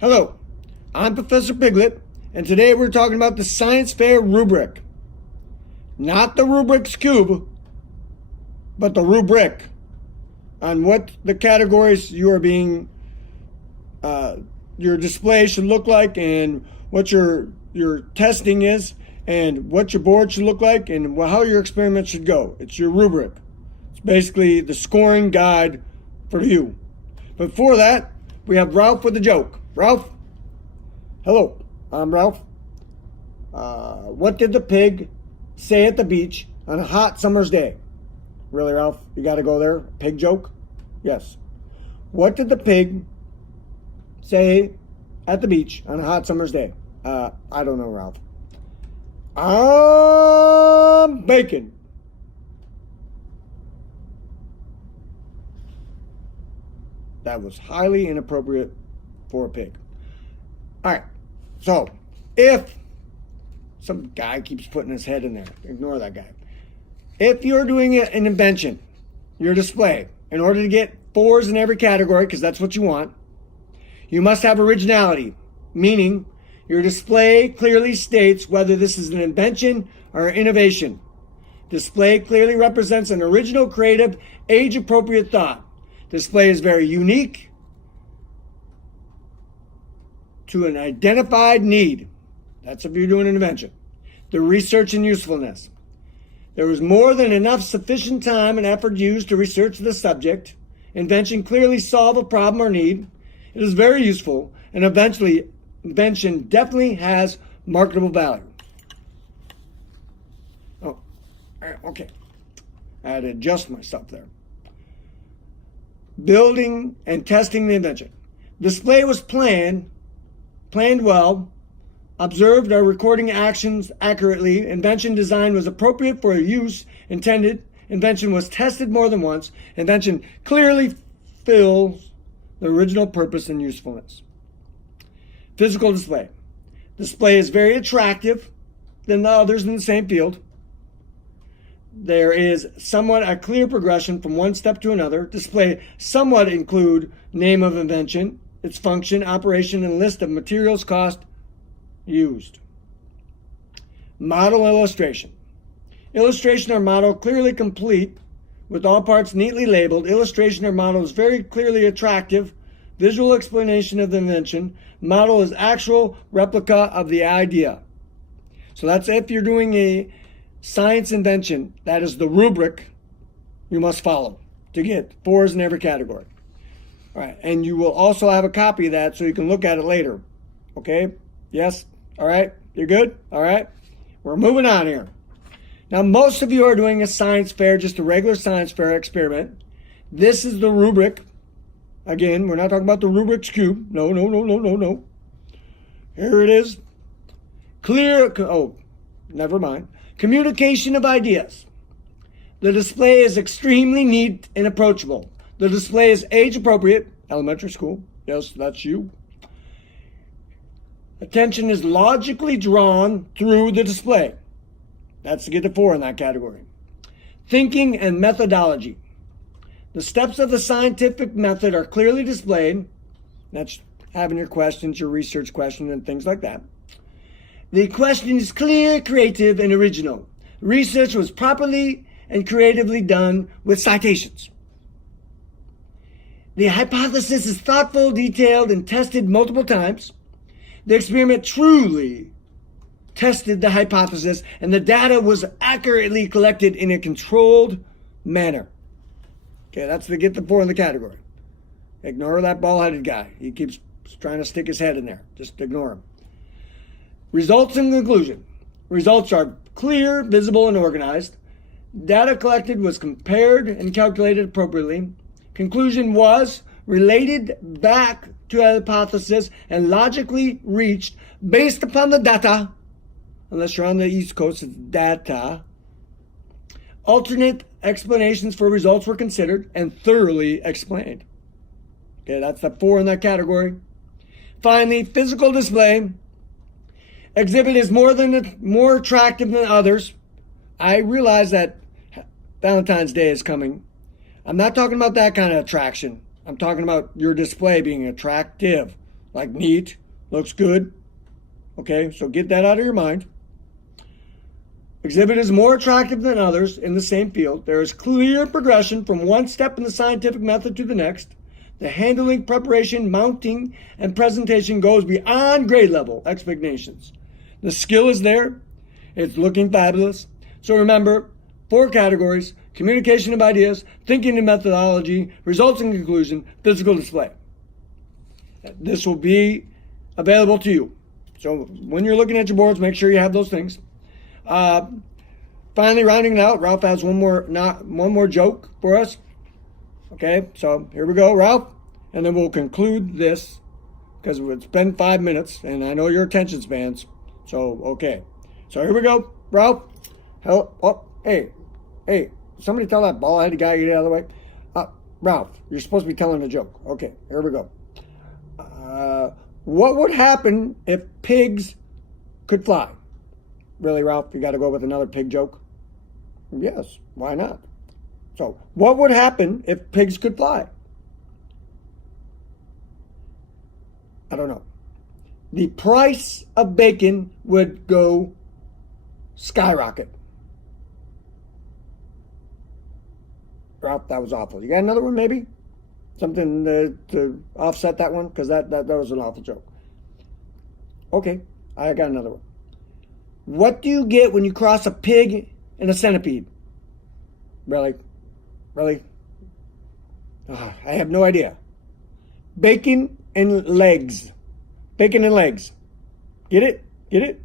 Hello, I'm Professor Piglet, and today we're talking about the science fair rubric. Not the Rubrics cube, but the rubric on what the categories you are being, your display should look like, and what your testing is, and what your board should look like, and how your experiment should go. It's your rubric. It's basically the scoring guide for you. But before that, we have Ralph with a joke. Ralph? Hello, I'm Ralph. What did the pig say at the beach on a hot summer's day? Really, Ralph? You got to go there? Pig joke? Yes. What did the pig say at the beach on a hot summer's day? I don't know, Ralph. Bacon. That was highly inappropriate for a pig. All right. So, if some guy keeps putting his head in there, ignore that guy. If you're doing an invention, your display, in order to get 4s in every category, because that's what you want, you must have originality, meaning your display clearly states whether this is an invention or innovation. Display clearly represents an original, creative, age-appropriate thought. Display is very unique to an identified need. That's if you're doing an invention. The research and usefulness. There was more than enough sufficient time and effort used to research the subject. Invention clearly solve a problem or need. It is very useful, and eventually, invention definitely has marketable value. Oh, okay. I had to adjust myself there. Building and testing the invention. Display was planned well, observed or recording actions accurately. Invention design was appropriate for use intended. Invention was tested more than once. Invention clearly fills the original purpose and usefulness. Physical display. Display is very attractive than the others in the same field. There is somewhat a clear progression from one step to another. Display somewhat include name of invention, its function, operation, and list of materials, cost used. Model illustration. Illustration or model clearly complete with all parts neatly labeled. Illustration or model is very clearly attractive. Visual explanation of the invention. Model is actual replica of the idea. So that's if you're doing a science invention, that is the rubric you must follow to get 4s in every category. All right, and you will also have a copy of that so you can look at it later. Okay? Yes? All right? You're good? All right? We're moving on here. Now, most of you are doing a science fair, just a regular science fair experiment. This is the rubric. Again, we're not talking about the Rubric's cube. No. Here it is. Never mind. Communication of ideas. The display is extremely neat and approachable. The display is age appropriate. Elementary school. Yes, that's you. Attention is logically drawn through the display. That's to get the 4 in that category. Thinking and methodology. The steps of the scientific method are clearly displayed. That's having your questions, your research questions, and things like that. The question is clear, creative, and original. Research was properly and creatively done with citations. The hypothesis is thoughtful, detailed, and tested multiple times. The experiment truly tested the hypothesis, and the data was accurately collected in a controlled manner. Okay, that's to get the 4 in the category. Ignore that bald-headed guy. He keeps trying to stick his head in there. Just ignore him. Results and conclusion. Results are clear, visible, and organized. Data collected was compared and calculated appropriately. Conclusion was related back to a hypothesis and logically reached based upon the data. Unless you're on the East Coast, it's data. Alternate explanations for results were considered and thoroughly explained. Okay, that's the 4 in that category. Finally, physical display. Exhibit is more attractive than others. I realize that Valentine's Day is coming. I'm not talking about that kind of attraction. I'm talking about your display being attractive. like neat, looks good. Okay, so get that out of your mind. Exhibit is more attractive than others in the same field. There is clear progression from one step in the scientific method to the next. The handling, preparation, mounting, and presentation goes beyond grade level expectations. The skill is there. It's looking fabulous. So remember, 4 categories: communication of ideas, thinking and methodology, results and conclusion, physical display. This will be available to you. So when you're looking at your boards, make sure you have those things. Finally, rounding it out, Ralph has one more joke for us. Okay, so here we go, Ralph, and then we'll conclude this because it's been 5 minutes, and I know your attention spans. So okay, so here we go, Ralph. Hey, somebody tell that bald-headed guy to get out of the way. Ralph, you're supposed to be telling a joke. Okay, here we go. What would happen if pigs could fly? Really, Ralph? You got to go with another pig joke? Yes, why not? So, what would happen if pigs could fly? I don't know. The price of bacon would go skyrocket. Ralph, that was awful. You got another one, maybe? Something to offset that one? Because that was an awful joke. Okay, I got another one. What do you get when you cross a pig and a centipede? Really? I have no idea. Bacon and legs. Bacon and legs. Get it?